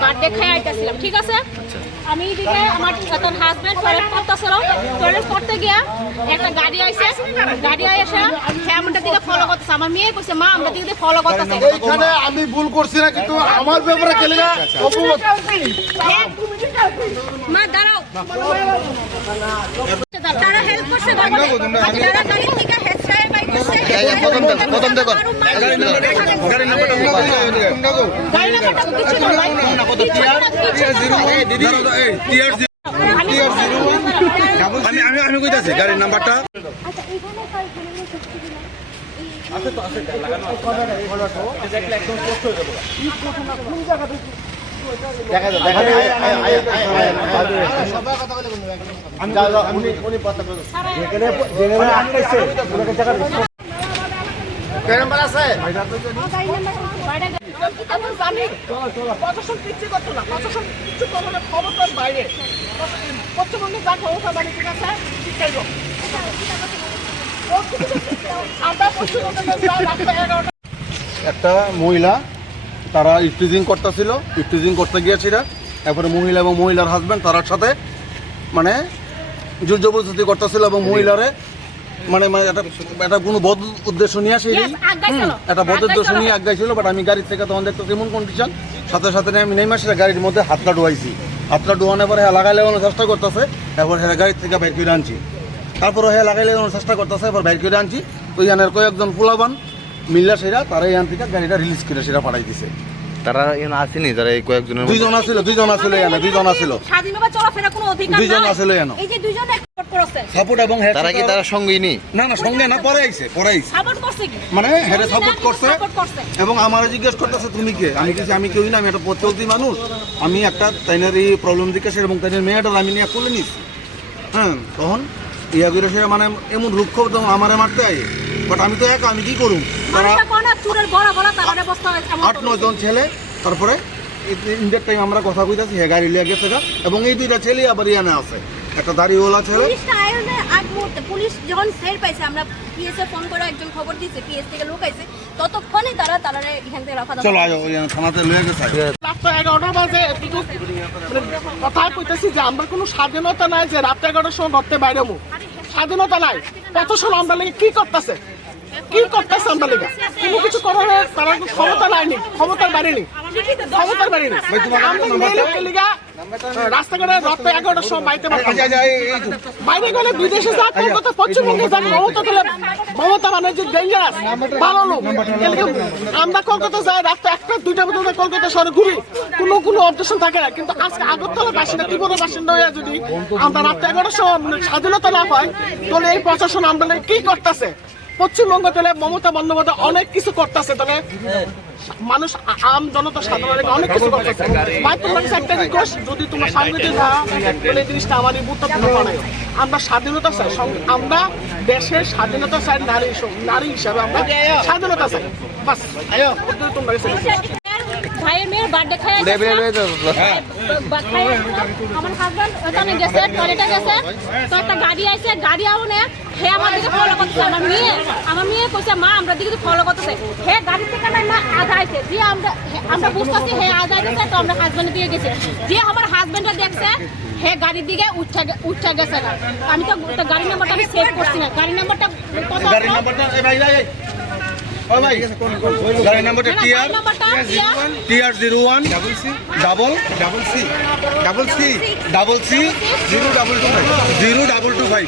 Birthday খাই আইতাছিলাম। ঠিক আছে? আমি এদিকে আমার তখন হাজবেন্ড টয়লেট করতেছিল। টয়লেট করতে গিয়া একটা গাড়ি আইছে। গাড়ি আইসা আমাদের দিকে ফলো করতেছে। আমার মেয়ে কইছে মা আমরা দিকে ফলো করতেছে। এইখানে আমি ভুল করছি না কিন্তু আমার ব্যাপারে খেলে না অপবাদ মা দাঁড়াও। তারা হেল্প করছে যারা গাড়ি থেকে প্রথম দেখো, প্রথম আমি আমি আমি গাড়ির নাম্বারটা আছে আমি জানি প্রশাসন কিচ্ছু করতো না প্রশাসন কিচ্ছু করব না ক্ষমতার বাইরে পশ্চিমবঙ্গে যা ক্ষমতা মানে আছে ঠিক একটা মহিলা তারা স্টিজিং করতেছিল স্টিজিং করতে গিয়েছিল। এরপরে মহিলা এবং মহিলার হাজব্যান্ড তার সাথে মানে জোর জবরদস্তি করতেছিল এবং মহিলারে মানে মানে একটা একটা কোনো বদ উদ্দেশ্য নিয়ে আগাইছিল। একটা বদ উদ্দেশ্য নিয়ে নিয়ে ছিল বাট আমি গাড়ির থেকে তখন দেখতে এমন কন্ডিশন সাথে সাথে আমি নেমে আসলে গাড়ির মধ্যে হাতটা ডুয়াইছি হাতটা ডুয়ানোর পরে হ্যাঁ লাগাই লাগানোর চেষ্টা করতেছে এরপর হ্যাঁ গাড়ির থেকে বাইর করে আনছি। তারপরে হ্যাঁ লাগাই লাগানোর চেষ্টা করতেছে এরপর বাইর করে আনছি। তো ইয়ানের কয়েকজন পোলাবান মিল্লা সেরা তারা ইয়ান থেকে গাড়িটা রিলিজ করে সেটা পাঠাই দিছে। তারা এখানে আসেনি? তারা এই কয়েকজনের দুইজন আছিল দুইজন আছিল ইয়ানে দুইজন আছিল স্বাধীনভাবে চলাফেরা কোনো অধিকার দুইজন। আছিল এনো। এই যে দুইজন সাপোর্ট এবং তারা কি তারা সঙ্গেই নি? না না সঙ্গে না পরে আইছে পরে আইছে। সাপোর্ট করছে কি? মানে হেরে সাপোর্ট করছে এবং আমার জিজ্ঞেস করতেছে তুমি কে? আমি কিছু আমি কেউই না আমি একটা চলতি মানুষ। আমি একটা তাইনের এই প্রবলেম জিজ্ঞাসা এবং তাইনের মেয়েটার আমি নিয়ে তুলে নিচ্ছি হ্যাঁ তখন ইয়া করে মানে এমন রুক্ষ তো আমারে মারতে আই বাট আমি তো একা আমি কি করুম? তারা মানুষটা কোনা চুরের বড় বড় তার আট নয় জন ছেলে তারপরে ইন্ডিয়ার টাইম আমরা কথা কইতাছি হে গাড়ি লিয়ে গেছে গা, এবং এই দুইটা ছেলে আবার ইয়ানে আছে। একটা দাড়িওয়ালা ছেলে। পুলিশটা আয়োজনে আগ মুহূর্তে পুলিশ যখন ফের পাইছে আমরা পিএসএ ফোন করে একজন খবর দিয়েছে পিএস থেকে লোক আইছে ততক্ষণে তারা তারা এখান থেকে রাখা চলো আয়ো ওই থানাতে লয়ে গেছে। আয়ো। এগারোটা বাজে এতটুকু মানে কথায় কইতেছি যে আমরা কোনো স্বাধীনতা নাই যে রাত এগারোটার সময় ঘরতে বাইরে স্বাধীনতা নাই। প্রশাসন আমরা লেগে কি করতেছে? কি করতেছে আমরা লেগে কোনো কিছু করার তারা ক্ষমতা নাইনি ক্ষমতার বাইরে নেই ক্ষমতার বাইরে নেই রাস্তাঘাটে গেলে বিদেশে মানে ভালো লোক আমরা কলকাতা একটা দুইটা পর্যন্ত কলকাতা ঘুরি কোনো কোনো থাকে না কিন্তু আজকে আগরতলা বাসিন্দা ত্রিপুরা বাসিন্দা হয়ে যদি আমরা রাত্রে এগারোটার সময় মানে স্বাধীনতা না পাই তাহলে এই প্রশাসন আমরা কি করতেছে পশ্চিমবঙ্গ তাহলে মমতা বন্দ্যোপাধ্যায় অনেক কিছু করতেছে তাহলে মানুষ আম জনতা সাধারণ অনেক কিছু করতেছে। ভাই তোমার কাছে একটা রিকোয়েস্ট যদি তোমার সাংবিধানিক যাও তাহলে এই জিনিসটা আমার এই গুরুত্বপূর্ণ বানায় আমরা স্বাধীনতা চাই আমরা দেশের স্বাধীনতা চাই নারী হিসেবে- নারী হিসাবে আমরা স্বাধীনতা চাই। বাস। তোমরা। ভাইয়ের মেয়ের বার্থডে খাই আমার হাজবেন্ড ওখানে গেছে টয়লেটে গেছে। তো একটা গাড়ি আইছে গাড়ি আউনে হে আমার দিকে ফলো করতেছে। আমার মেয়ে আমার মেয়ে কইছে মা আমরা দিকে ফলো করতেছে। হে গাড়ি থেকে না মা আধা আইছে। যে আমরা আমরা বুঝতেছি হে আধা আইছে তো আমরা হাজবেন্ড দিয়ে গেছে। যে আমার হাজবেন্ডে দেখছে হে গাড়ির দিকে উঠছে উঠছে গেছে আমি তো গাড়ি নাম্বারটা আমি সেভ করছি না। গাড়ি নাম্বারটা কত গাড়ির নাম্বারটা গাড়ি নাম্বারটা TR TR zero one double C double double C double C double C zero double two five zero double two five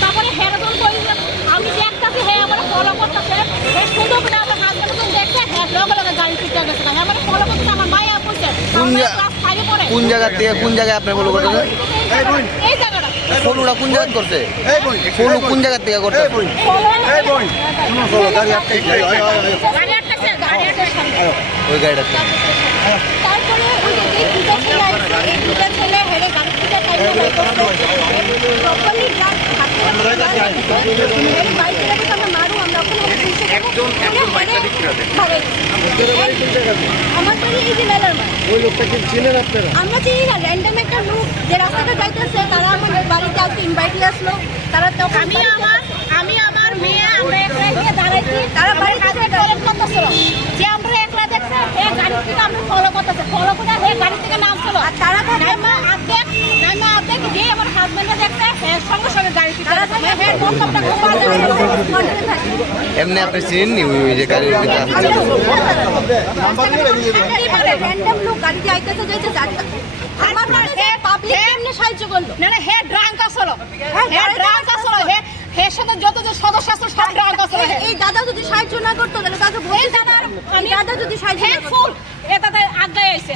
তারপরে হেরোদন করি আমি দেখতেছি হে আমার ফলো করতেছে হে সুন্দর করে আমার হাজবেন্ড যখন দেখছে হে লগে লগে গাড়ি পিছিয়ে গেছে আমার ফলো করতেছে আমার মায়া কইছে। কোন জা- ক্লাস ফাইভে পড়ে। কোন জায়গা থেকে কোন জায়গায় আপনি ফলো এই জায়গাটা। ফোনটা কোন জায়গা করছে এই কোন জায়গা থেকে করছে এই বই এই বই শুনো চলো গাড়ি আটকে এই আয় আয় আয় গাড়ি আটকাছে গাড়ি আটকাছে ওই গাড়িটা আমরা মারু আমরা ওখানে একজন একজন আমার বাড়ি এই যে মেলার মাঠ ওই লোকটা কি আপনারা? আমরা চিনি না র্যান্ডম একটা লোক যে রাস্তাটা যাইতেছে তারা আমাদের বাড়িতে আজকে ইনভাইট আসলো। তারা তখন আমি আমার আমি আমার মেয়ে আমরা একলা গিয়ে দাঁড়াইছি তারা আমার বাড়িতে টয়লেট করতেছিল যে আমরা একলা দেখছে গাড়ি থেকে আমরা ফলো করতেছে। ফলো করে হে গাড়ি থেকে নামছিল আর তারা নাইমা আর্ধেক নাইমা আর্ধেক যে আমার হাজবেন্ডে দেখছে সঙ্গে এমনি আপনি চিনেন নি ওই যে গাড়ির ভিতরে এই দাদা যদি সাহায্য না করতো তাহলে তাকে আমি দাদা যদি সাহায্য হে ফুল এ দাদা আগায় আইছে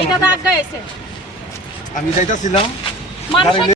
এই দাদা আগায় আইছে আমি যাইতাছিলাম